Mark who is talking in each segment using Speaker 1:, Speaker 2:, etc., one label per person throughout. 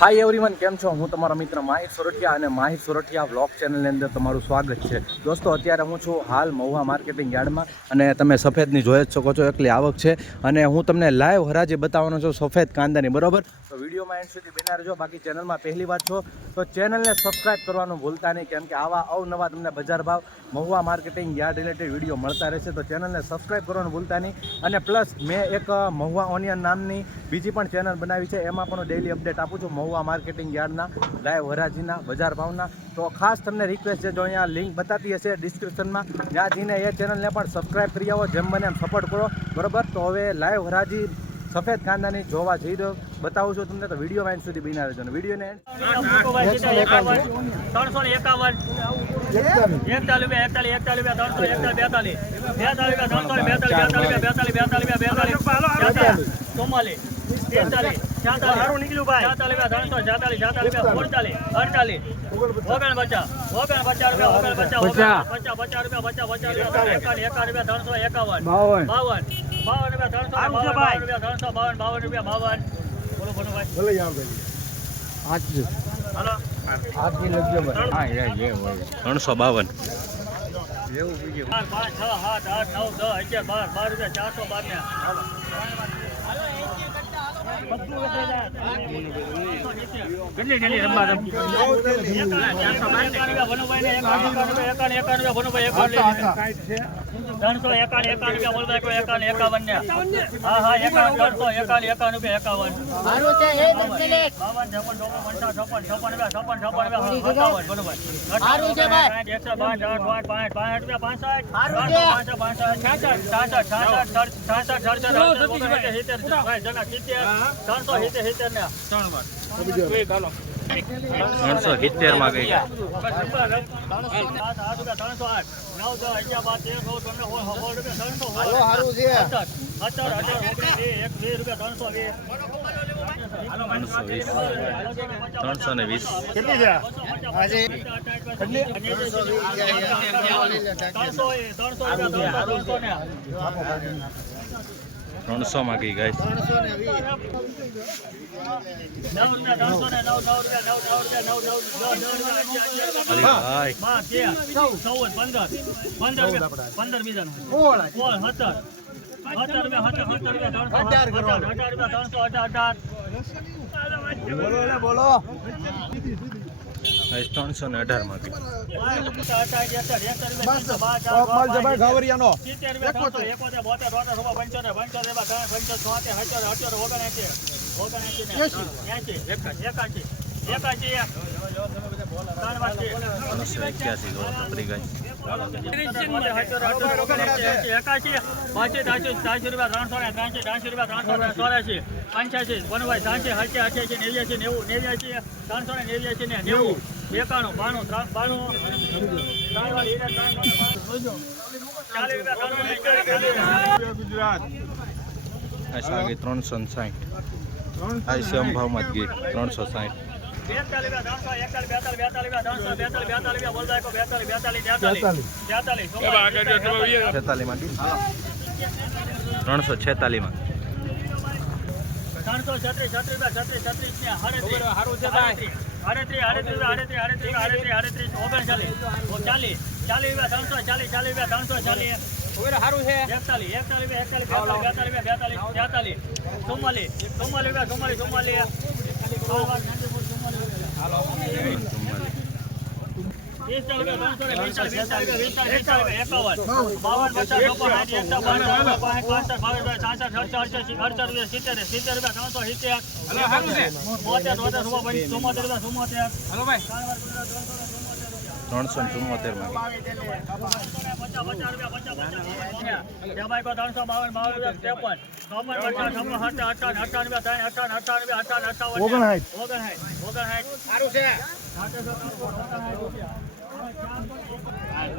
Speaker 1: Hi everyone કેમ છો? હું તમારા મિત્ર માહિર સોરઠિયા અને માહિર સોરઠિયા વ્લોગ ચેનલની અંદર તમારું સ્વાગત છે. દોસ્તો, અત્યારે હું છું હાલ મહુવા માર્કેટિંગ યાર્ડમાં અને તમે સફેદની જોઈ જ શકો છો એટલી આવક છે. અને હું તમને લાઈવ હરાજી બતાવવાનો છું સફેદ કાંદાની, બરોબર? તો વિડીયોમાં એન્ડ સુધી બિના રહેજો. બાકી ચેનલમાં પહેલી વાર છો, તો ચેનલને સબસ્ક્રાઇબ કરવાનું ભૂલતા નહીં, કેમ કે આવા અવનવા તમને બજાર ભાવ, Mahuva marketing yard related video મળતા રહેશે. તો ચેનલને સબસ્ક્રાઈબ કરવાનું ભૂલતા નહીં. અને પ્લસ મેં એક મહુવા ઓનિયન નામની બીજી પણ ચેનલ બનાવી છે. એમાં પણ ડેલી અપડેટ આપું છું. મહુવા માર્કેટિંગ યાર્ડના લાઈવ હરાજીના બજાર ભાવના તો ખાસ તમને રિક્વેસ્ટ છે જો અહીંયા લિંક બતાતી હશે ડિસ્ક્રિપ્શનમાં ત્યાં જઈને એ ચેનલને પણ સબસ્ક્રાઈબ કરી આવો જેમ બને એમ સપોર્ટ કરો બરોબર તો હવે લાઈવ હરાજી સફેદ કાંદાની જોવા જઈ રહ્યો બતાવું છું તમને તો વીડિયો એન્ડ સુધી બિના રહેજો
Speaker 2: ત્રણસો ને એકાવન એકતાલીસ એકતાલીસ એકતાલીસ ત્રણસો એકતાલીસ બેતાલીસ બેતાલીસ બેતાલીસ સારું નીકળ્યું ભાઈ. સાતાલી ત્રણસો છાતાલીસ બે સુડતાલીસ અડતાલીસ ઓગણ પચાસ. ઓગણ પચાસ રૂપિયા ઓગણ પચાસ પચાસ. પચાસ રૂપિયા પચાસ પચાસ રૂપિયા એકાવન. એકાવન રૂપિયા ત્રણસો એકાવન. બાવન. બાવન. બાવન રૂપિયા ત્રણસો બાવન રૂપિયા ત્રણસો બાવન બાવન રૂપિયા બાવન. બોલો બોલો ભાઈ. હાલો.
Speaker 1: ત્રણસો બાવન.
Speaker 2: ચાર, પાંચ, છ, સાત, આઠ, નવ, દસ, અગિયાર, બાર, બાર રૂપિયા, ચારસો બાર ને. કેટલી કેટલી રમવા રમતી ચારસો બાર એકાવન, એકાવન, એકાવન ભનુભાઈ એકાવન. ત્રણસો એકાવન એકાવન રૂપિયા બોલભાઈ કોઈ એકાવન એકાવન ને. હા હા એકાવન ત્રણસો એકાવન એકાવન રૂપિયા એકાવન. બાવન છપ્પન છપ્પન છપ્પન રૂપિયા છપ્પન છપ્પન રૂપિયા સત્તાવન બરોબર
Speaker 3: સારું છે ભાઈ.
Speaker 2: સાઠ, એકસો પાંચ આઠ આઠ પાંચ પાંચ રૂપિયા પાંસઠ. પાંસઠ, પાંસઠ, છાસઠ, છાસઠ, છાસઠ, છાસઠ, સિત્તેર, ભાઈ, જણા સિત્તેર, ત્રણસો સિત્તેર, સિત્તેર ને.
Speaker 1: ત્રણસો સિત્તેરમાં ગઈ.
Speaker 2: ત્રણસો આઠ. સત્તર સત્તર અઢાર ઓગણીસ એક વીસ રૂપિયા ત્રણસો વીસ
Speaker 1: ત્રણસો વીસ ત્રણસો ને વીસ.
Speaker 3: કેટલી છે?
Speaker 2: ત્રણસો એ, ત્રણસો ને
Speaker 1: માં ગઈ ગાય
Speaker 2: પંદર. પંદર બીજાનું. સત્તર. સત્તર ને સત્તર રૂપિયા ત્રણસો અઢાર અઢાર રૂપિયા ત્રણસો અઢાર અઢાર
Speaker 1: રૂપિયા ત્રણસો ને અઢારમાં રૂપિયા ત્રણસો તપરી ગાય
Speaker 2: પંચ્યાસી વનવાય સાંસી હચી અઠ્યાસી નેવ્યાસી નેવું નેવ્યાસી ત્રણસો ને નેવ્યાસી ને નેવું એકાણું બાણું બાણું રૂપિયા, ત્રણસો ને
Speaker 1: ને સાઠ આ સેમ ભાવમાં ત્રણસો સાઠ.
Speaker 2: ત્રણસો બેતાલીસ, બેતાલીસ બેતાલીસ, બેતાલીસ બેતાલીસ, બેતાલીસ,
Speaker 1: છેતાલીસમાં ત્રણસો
Speaker 2: છત્રીસ છત્રીસ છત્રીસ છત્રીસ ને આડત્રીસ. આડત્રીસ, આડત્રીસ, આડત્રીસ આડત્રીસ, આડત્રીસ, આડત્રીસ, આડત્રીસ, ઓગણચાલીસ, ચાલીસ ચાલીસ રૂપિયા ત્રણસો ચાલીસ ચાલીસ રૂપિયા ત્રણસો ચાલીસ એકતાલીસ એકતાલીસ એકતાલીસ બેતાલીસ બેતાલીસ બેતાલીસ તેતાલીસ ચુમ્માલીસ ચુમ્માલીસ રૂપિયા ચુમ્માલીસ ચુમ્માલીસ ત્રણસો ને
Speaker 1: ચુમ્મોતેરમાં ગઈ
Speaker 2: ત્રણસો બાવન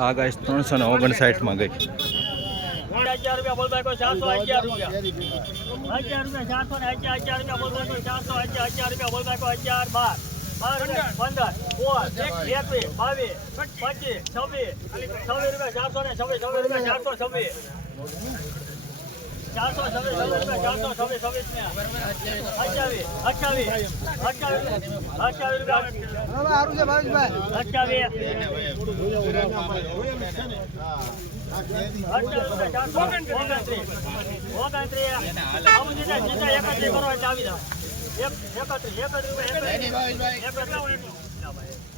Speaker 1: આ ગાય ત્રણસો ને ઓગણસાઠમાં ગઈ.
Speaker 2: બાવીસ પચીસ છવ્વીસ છવ્વીસ રૂપિયા. ચારસો ને છવ્વીસ છવ્વીસ રૂપિયા ચારસો છવ્વીસ. ચારસો છવ્વીસ છવ્વીસ રૂપિયા એકત્રીસ છવ્વીસ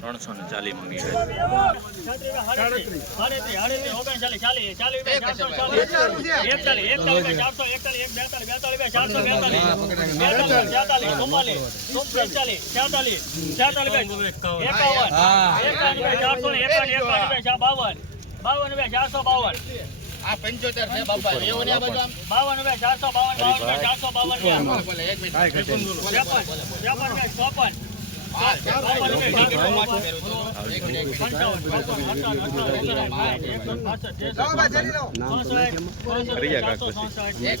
Speaker 1: ત્રણસો ને ચાલી માંગી
Speaker 2: બાવન ચારસો બાવન
Speaker 3: આ પંચોતેર છે બાપા એવું ને આ બધું આમ
Speaker 2: બાવન રૂપિયા ચારસો બાવન બાવન રૂપિયા ચારસો બાવન રૂપિયા
Speaker 3: બોલે એક મિનિટ.
Speaker 2: ત્રેપન ત્રેપન રૂપિયા ચોપન.
Speaker 3: હા
Speaker 2: ચોપન રૂપિયા ચારસો
Speaker 3: એક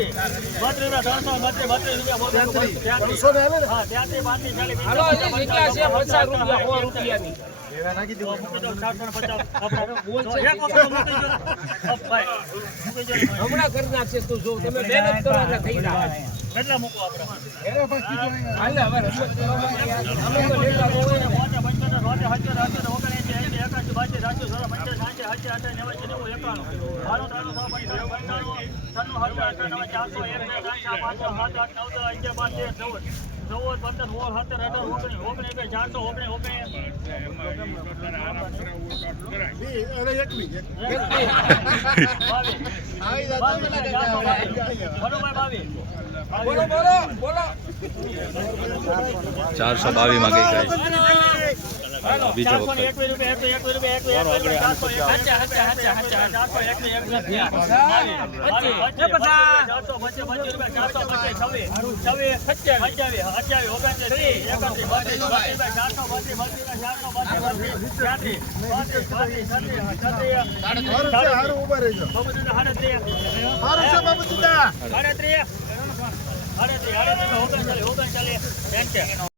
Speaker 2: રૂપિયા ત્રણસો ને
Speaker 4: હમણાં કરી નાખશે તું જો તમે મહેનત કરો એટલે થઈ જાય
Speaker 2: કેટલા મૂકો આપણે
Speaker 1: ગાય બીજો
Speaker 2: રૂપિયા, એકવીસ, એકવીસ, ચારસો
Speaker 4: હાચા, હાચા.
Speaker 2: ચારસો એકવીસ, બાવીસ, બાવીસ, પચીસ, પચીસ, ચારસો પચીસ, પચીસ રૂપિયા, ચારસો ચારસો બત્રીસ, બત્રીસ, ત્યાંત્રીસ, પાંત્રીસ, છત્રીસ, સાડત્રીસ, સાડત્રીસ. ઓગણચાલીસ, ઓગણચાલીસ.